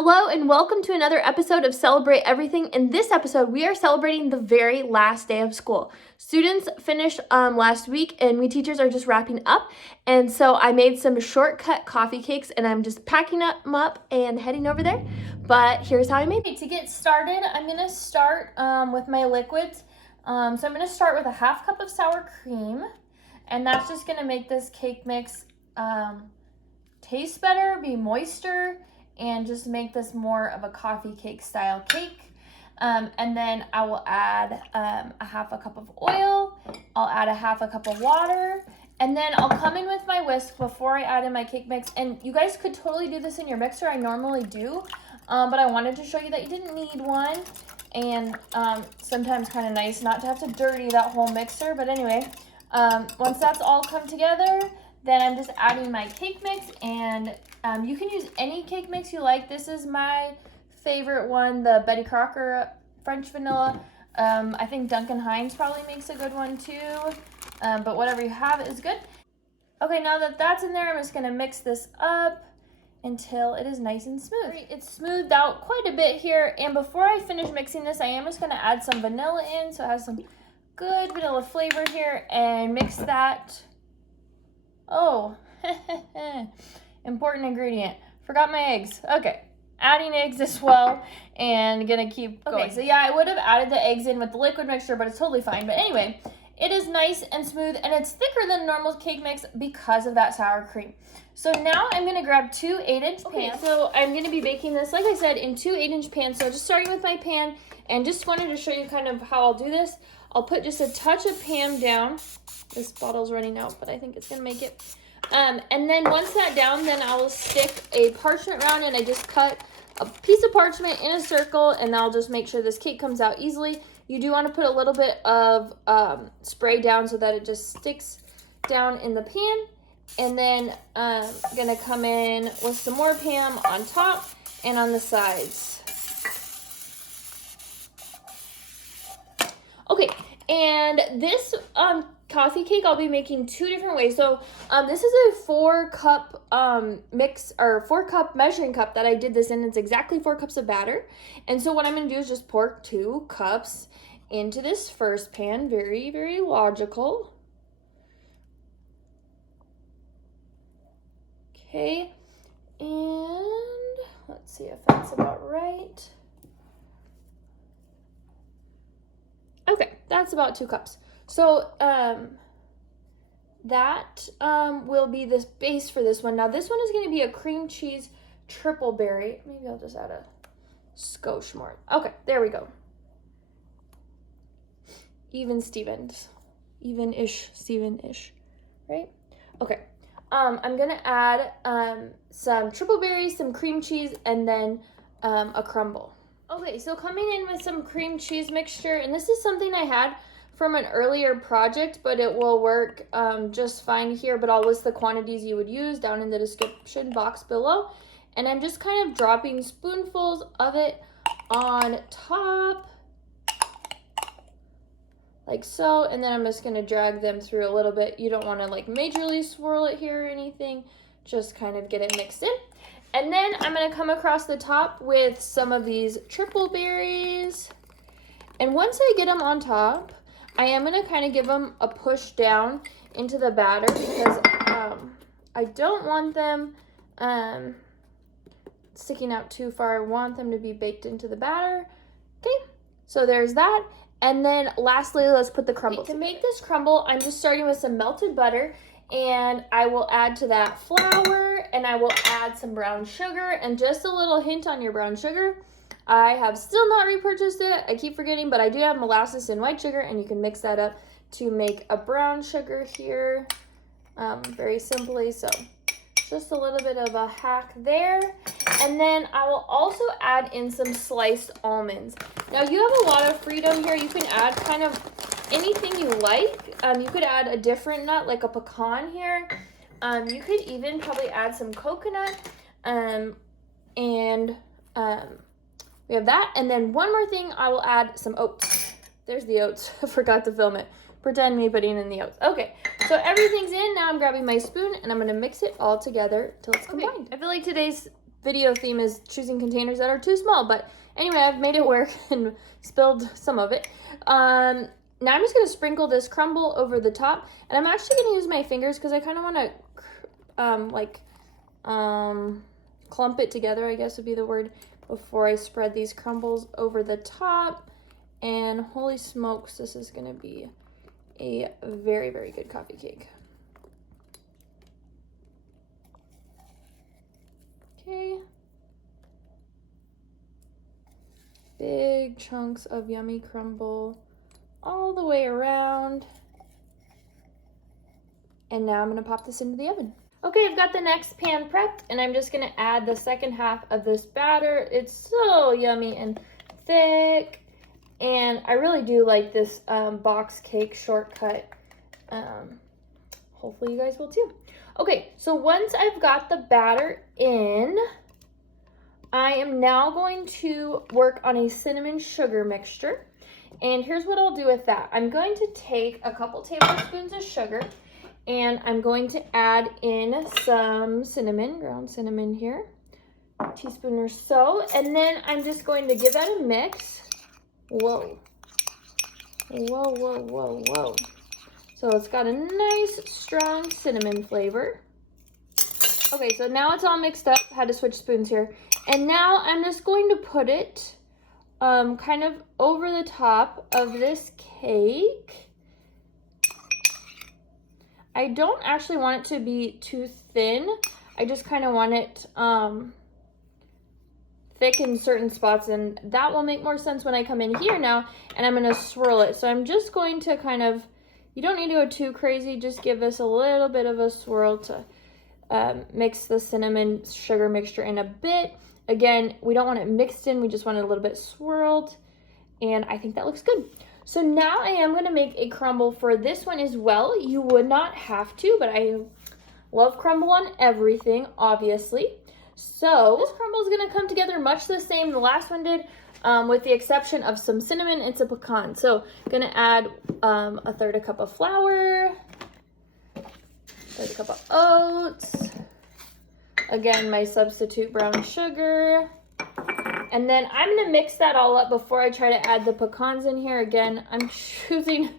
Hello and welcome to another episode of Celebrate Everything. In this episode, we are celebrating the very last day of school. Students finished last week and we teachers are just wrapping up. And so I made some shortcut coffee cakes and I'm just packing them up and heading over there. But here's how I made it. To get started, I'm going to start with my liquids. So I'm going to start with a half cup of sour cream. And that's just going to make this cake mix taste better, be moister, and just make this more of a coffee cake style cake. And then I will add a half a cup of oil. I'll add a half a cup of water. And then I'll come in with my whisk before I add in my cake mix. And you guys could totally do this in your mixer. I normally do. But I wanted to show you that you didn't need one. And sometimes kind of nice not to have to dirty that whole mixer. But anyway, once that's all come together, then I'm just adding my cake mix, and you can use any cake mix you like. This is my favorite one, the Betty Crocker French vanilla. I think Duncan Hines probably makes a good one too, but whatever you have is good. Okay, now that that's in there, I'm just gonna mix this up until it is nice and smooth. It's smoothed out quite a bit here, and before I finish mixing this, I am just gonna add some vanilla in, so it has some good vanilla flavor here, and mix that. Oh, important ingredient. Forgot my eggs. Okay, adding eggs as well, and gonna keep going. Okay, so yeah, I would have added the eggs in with the liquid mixture, but it's totally fine. But anyway, it is nice and smooth, and it's thicker than normal cake mix because of that sour cream. So now I'm gonna grab two 8-inch pans. So I'm gonna be baking this, like I said, in two 8-inch pans. So just starting with my pan, and just wanted to show you kind of how I'll do this. I'll put just a touch of Pam down. This bottle's running out, but I think it's gonna make it. And then once that's down, then I will stick a parchment round, and I just cut a piece of parchment in a circle, and I'll just make sure this cake comes out easily. You do want to put a little bit of spray down so that it just sticks down in the pan. And then I'm gonna come in with some more Pam on top and on the sides. Okay, and this coffee cake I'll be making two different ways. So this is a 4-cup mix, or 4-cup measuring cup that I did this in. It's exactly 4 cups of batter. And so what I'm gonna do is just pour 2 cups into this first pan. Very, very logical. Okay, and let's see if that's about right. Okay, that's about 2 cups. So that will be this base for this one. Now this one is going to be a cream cheese triple berry. Maybe I'll just add a skosh more. Okay, there we go. Even-ish, Steven-ish, right? Okay, I'm going to add some triple berries, some cream cheese, and then a crumble. Okay, so coming in with some cream cheese mixture, and this is something I had from an earlier project, but it will work just fine here, but I'll list the quantities you would use down in the description box below. And I'm just kind of dropping spoonfuls of it on top, like so, and then I'm just gonna drag them through a little bit. You don't wanna like majorly swirl it here or anything, just kind of get it mixed in. And then I'm gonna come across the top with some of these triple berries. And once I get them on top, I am going to kind of give them a push down into the batter because I don't want them sticking out too far. I want them to be baked into the batter. Okay, so there's that. And then lastly, let's put the crumble. To make this crumble, I'm just starting with some melted butter, and I will add to that flour, and I will add some brown sugar, and just a little hint on your brown sugar. I have still not repurchased it. I keep forgetting, but I do have molasses and white sugar, and you can mix that up to make a brown sugar here very simply. So just a little bit of a hack there. And then I will also add in some sliced almonds. Now you have a lot of freedom here. You can add kind of anything you like. You could add a different nut like a pecan here. You could even probably add some coconut we have that, and then one more thing, I will add some oats. There's the oats. I forgot to film it. Pretend me putting in the oats. Okay, so everything's in. Now I'm grabbing my spoon, and I'm going to mix it all together till it's combined. I feel like today's video theme is choosing containers that are too small, but anyway, I've made it work and spilled some of it. Now I'm just gonna sprinkle this crumble over the top, and I'm actually gonna use my fingers because I kind of want to clump it together, I guess would be the word, before I spread these crumbles over the top. And holy smokes, this is gonna be a very, very good coffee cake. Okay. Big chunks of yummy crumble all the way around. And now I'm gonna pop this into the oven. Okay, I've got the next pan prepped, and I'm just gonna add the second half of this batter. It's so yummy and thick, and I really do like this box cake shortcut. Hopefully you guys will too. Okay, so once I've got the batter in, I am now going to work on a cinnamon sugar mixture. And here's what I'll do with that. I'm going to take a couple tablespoons of sugar, and I'm going to add in some cinnamon, ground cinnamon here, a teaspoon or so. And then I'm just going to give that a mix. Whoa. Whoa, whoa, whoa, whoa. So it's got a nice, strong cinnamon flavor. Okay, so now it's all mixed up. Had to switch spoons here. And now I'm just going to put it kind of over the top of this cake. I don't actually want it to be too thin. I just kind of want it thick in certain spots, and that will make more sense when I come in here now, and I'm going to swirl it. So I'm just going to kind of, you don't need to go too crazy, just give this a little bit of a swirl to mix the cinnamon sugar mixture in a bit. Again, we don't want it mixed in, we just want it a little bit swirled, and I think that looks good. So now I am going to make a crumble for this one as well. You would not have to, but I love crumble on everything, obviously. So this crumble is going to come together much the same the last one did, with the exception of some cinnamon and some pecan. So I'm going to add a third a cup of flour, third a cup of oats, again my substitute brown sugar, and then I'm going to mix that all up before I try to add the pecans in here. Again, I'm choosing,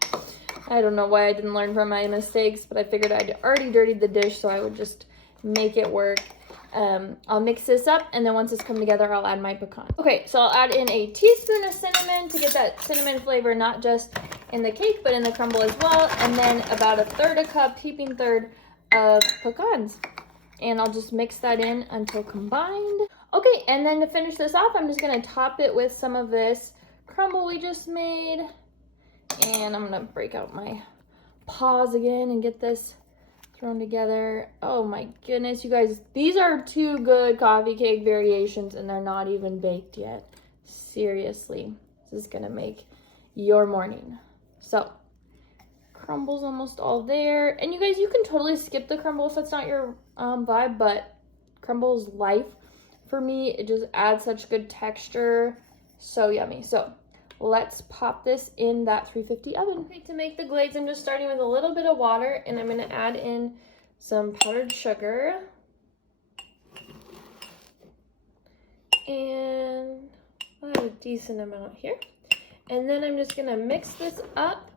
I don't know why I didn't learn from my mistakes, but I figured I'd already dirtied the dish, so I would just make it work. I'll mix this up, and then once it's come together, I'll add my pecan. Okay, so I'll add in a teaspoon of cinnamon to get that cinnamon flavor, not just in the cake, but in the crumble as well. And then about a third a cup, heaping third of pecans. And I'll just mix that in until combined. Okay, and then to finish this off, I'm just gonna top it with some of this crumble we just made. And I'm gonna break out my paws again and get this thrown together. Oh my goodness, you guys, these are two good coffee cake variations, and they're not even baked yet. Seriously, this is gonna make your morning. So crumble's almost all there, and you guys, you can totally skip the crumble if that's not your vibe, but crumble's life for me. It just adds such good texture, so yummy. So let's pop this in that 350 oven. Okay, to make the glaze, I'm just starting with a little bit of water, and I'm going to add in some powdered sugar. And I have a decent amount here. And then I'm just going to mix this up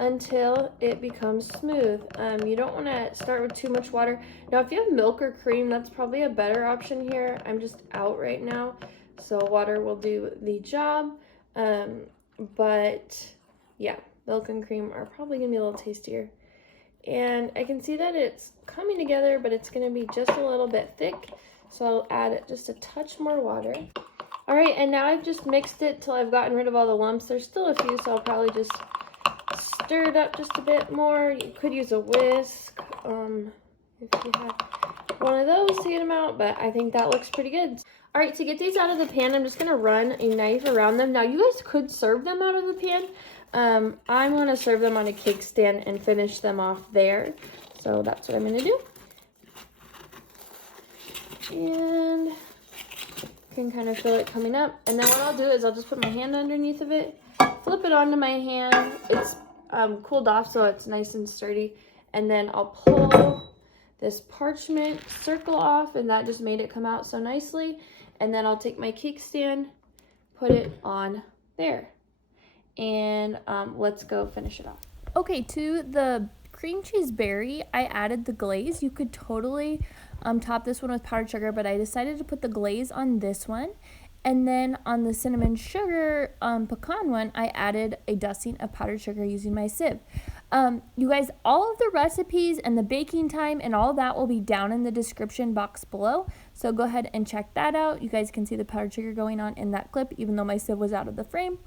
until it becomes smooth. You don't want to start with too much water. Now, if you have milk or cream, that's probably a better option here. I'm just out right now, so water will do the job. But yeah, milk and cream are probably gonna be a little tastier. And I can see that it's coming together, but it's gonna be just a little bit thick, so I'll add just a touch more water. All right, and now I've just mixed it till I've gotten rid of all the lumps. There's still a few, so I'll probably just stir it up just a bit more. You could use a whisk if you have one of those to get them out, but I think that looks pretty good. All right, to get these out of the pan, I'm just gonna run a knife around them. Now, you guys could serve them out of the pan. I'm gonna serve them on a cake stand and finish them off there. So that's what I'm gonna do. And you can kind of feel it coming up. And then what I'll do is I'll just put my hand underneath of it, flip it onto my hand. It's cooled off, so it's nice and sturdy. And then I'll pull this parchment circle off, and that just made it come out so nicely. And then I'll take my cake stand, put it on there, and let's go finish it off. Okay, to the cream cheese berry, I added the glaze. You could totally top this one with powdered sugar, but I decided to put the glaze on this one. And then on the cinnamon sugar pecan one, I added a dusting of powdered sugar using my sieve. You guys, all of the recipes and the baking time and all that will be down in the description box below. So go ahead and check that out. You guys can see the powdered sugar going on in that clip, even though my sieve was out of the frame.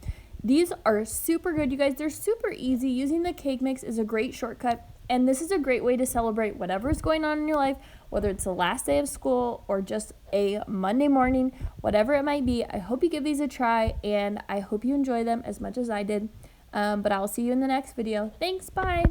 These are super good, you guys. They're super easy. Using the cake mix is a great shortcut. And this is a great way to celebrate whatever is going on in your life, whether it's the last day of school or just a Monday morning, whatever it might be. I hope you give these a try, and I hope you enjoy them as much as I did. But I'll see you in the next video. Thanks, bye.